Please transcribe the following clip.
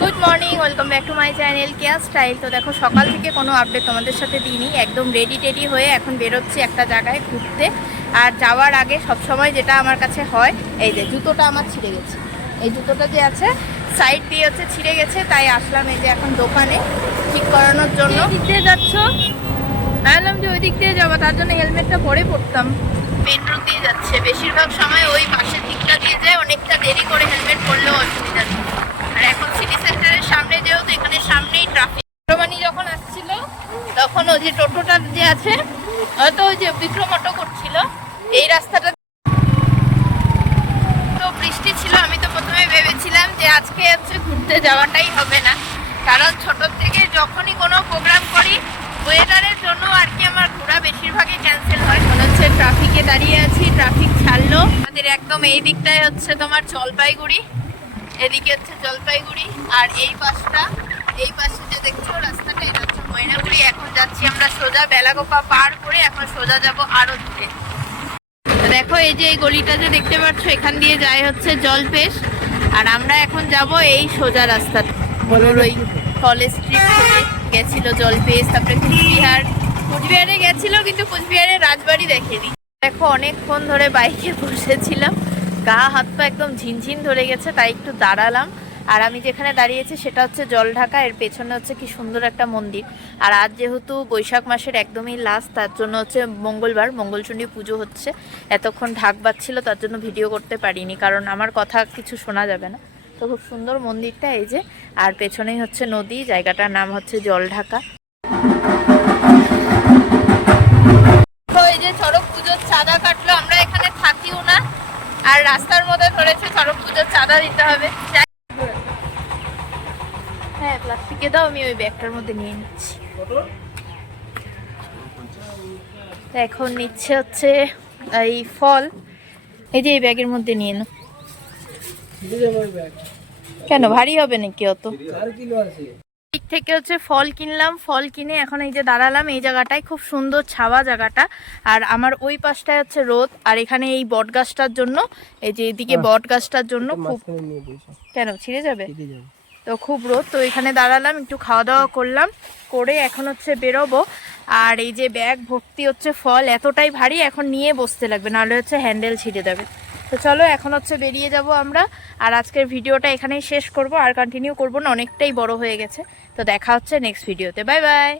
Good morning, welcome back to my channel Keya style. তো দেখো সকাল থেকে কোনো আপডেট তোমাদের সাথে দিইনি, একদম রেডি হয়ে এখন বেরোচ্ছি একটা জায়গায় ঘুরতে। আর যাওয়ার আগে সব সময় যেটা আমার কাছে হয়, এই যে জুতোটা আমার ছিঁড়ে গেছে, এই জুতোটা যে আছে সাইড দিয়ে হচ্ছে ছিঁড়ে গেছে, তাই আসলাম এই যে এখন দোকানে ঠিক করানোর জন্য। দিক দিয়ে যাচ্ছ? ভাবলাম যে ওই দিক দিয়ে যাবো, তার জন্য হেলমেটটা পরে পড়তাম। মেন রোড দিয়ে যাচ্ছে, বেশিরভাগ সময় ওই পাশের দিকটা দিয়ে যায়, অনেকটা দেরি করে হেলমেট পরলেও অসুবিধা নেই। আর এখন সিটি সেন্টারের সামনে যেহেতু এখানে সামনেই ট্রাফিক। বিক্রমানি যখন আসছিল তখন ওই যে টোটোটা যে আছে, হয়তো ওই যে বিক্রম অটো করছিল এই রাস্তাটা। তো বৃষ্টি ছিল, আমি তো প্রথমে ভেবেছিলাম যে আজকে হচ্ছে ঘুরতে যাওয়াটাই হবে না, কারণ ছোটোর থেকে যখনই কোনো প্রোগ্রাম করি ওয়েদারের জন্য আর কি আমার ঘোরা বেশিরভাগই ক্যান্সেল হয়। মনে হচ্ছে ট্রাফিকে দাঁড়িয়ে আছি, ট্রাফিক ছাড়লো আমাদের একদম এই দিকটায় হচ্ছে তোমার জলপাইগুড়ি, এদিকে হচ্ছে জলপাইগুড়ি, আর এই পাশে যে দেখছো রাস্তাটা এটা হচ্ছে ময়নাগুড়ি। এখন যাচ্ছি আমরা সোজা বেলাগোপা পার করে, এখন সোজা যাব আরো দূরে। দেখো এই যে এই গলিটা যে দেখতে পাচ্ছ, এখান দিয়ে যায় হচ্ছে জলপেশ, আর আমরা এখন যাব এই সোজা রাস্তাটা। ওই কলেজ স্ট্রিট থেকে গেছিল জলপেশ, তারপরে কুচবিহারে গেছিল, কিন্তু কুচবিহারে রাজবাড়ি দেখেনি। দেখো অনেকক্ষণ ধরে বাইকে বসেছিলাম, গা হাত পা একদম ঝিনঝিন ধরে গেছে, তাই একটু দাঁড়ালাম। আর আমি যেখানে দাঁড়িয়েছি সেটা হচ্ছে জলঢাকা, এর পেছনে হচ্ছে কি সুন্দর একটা মন্দির। আর আজ যেহেতু বৈশাখ মাসের একদমই লাস্ট, তার জন্য হচ্ছে মঙ্গলবার, মঙ্গলচণ্ডী পুজো হচ্ছে। এতক্ষণ ঢাক বাজছিল, তার জন্য ভিডিও করতে পারিনি, কারণ আমার কথা কিছু শোনা যাবে না। তো খুব সুন্দর মন্দিরটা এই যে, আর পেছনেই হচ্ছে নদী, জায়গাটার নাম হচ্ছে জলঢাকা। তো এই যে চড়ক পুজোর চাঁদা কাটলো, আমরা এখানে থাকিও না, আর রাস্তার মধ্যে ধরেছে চড়ক পুজোর চাঁদা দিতে হবে। হ্যাঁ প্লাস্টিকে দাও, আমি ওই ব্যাগটার মধ্যে নিয়ে নিচ্ছি। এখন নিচ্ছে হচ্ছে এই ফল, এই যে এই ব্যাগের মধ্যে নিয়ে নাও। কেন ভারী হবে নাকি অত? দিক থেকে হচ্ছে ফল কিনলাম, ফল কিনে এখন এই যে দাঁড়ালাম এই জায়গাটায়, খুব সুন্দর ছাওয়া জায়গাটা। আর আমার ওই পাশটায় হচ্ছে রোদ, আর এখানে এই বট গাছটার জন্য, এই যে এদিকে বট গাছটার জন্য খুব, কেন ছিঁড়ে যাবে? তো খুব রোদ, তো এখানে দাঁড়ালাম, একটু খাওয়া দাওয়া করলাম, করে এখন হচ্ছে বেরোবো। আর এই যে ব্যাগ ভর্তি হচ্ছে ফল, এতটাই ভারী, এখন নিয়ে বসতে লাগবে, নাহলে হচ্ছে হ্যান্ডেল ছিঁড়ে যাবে। তো চলো এখন হচ্ছে বেরিয়ে যাব আমরা। আর আজকের ভিডিওটা এখানেই শেষ করব, আর কন্টিনিউ করব না, অনেকটাই বড় হয়ে গেছে। তো দেখা হচ্ছে নেক্সট ভিডিওতে, বাই বাই।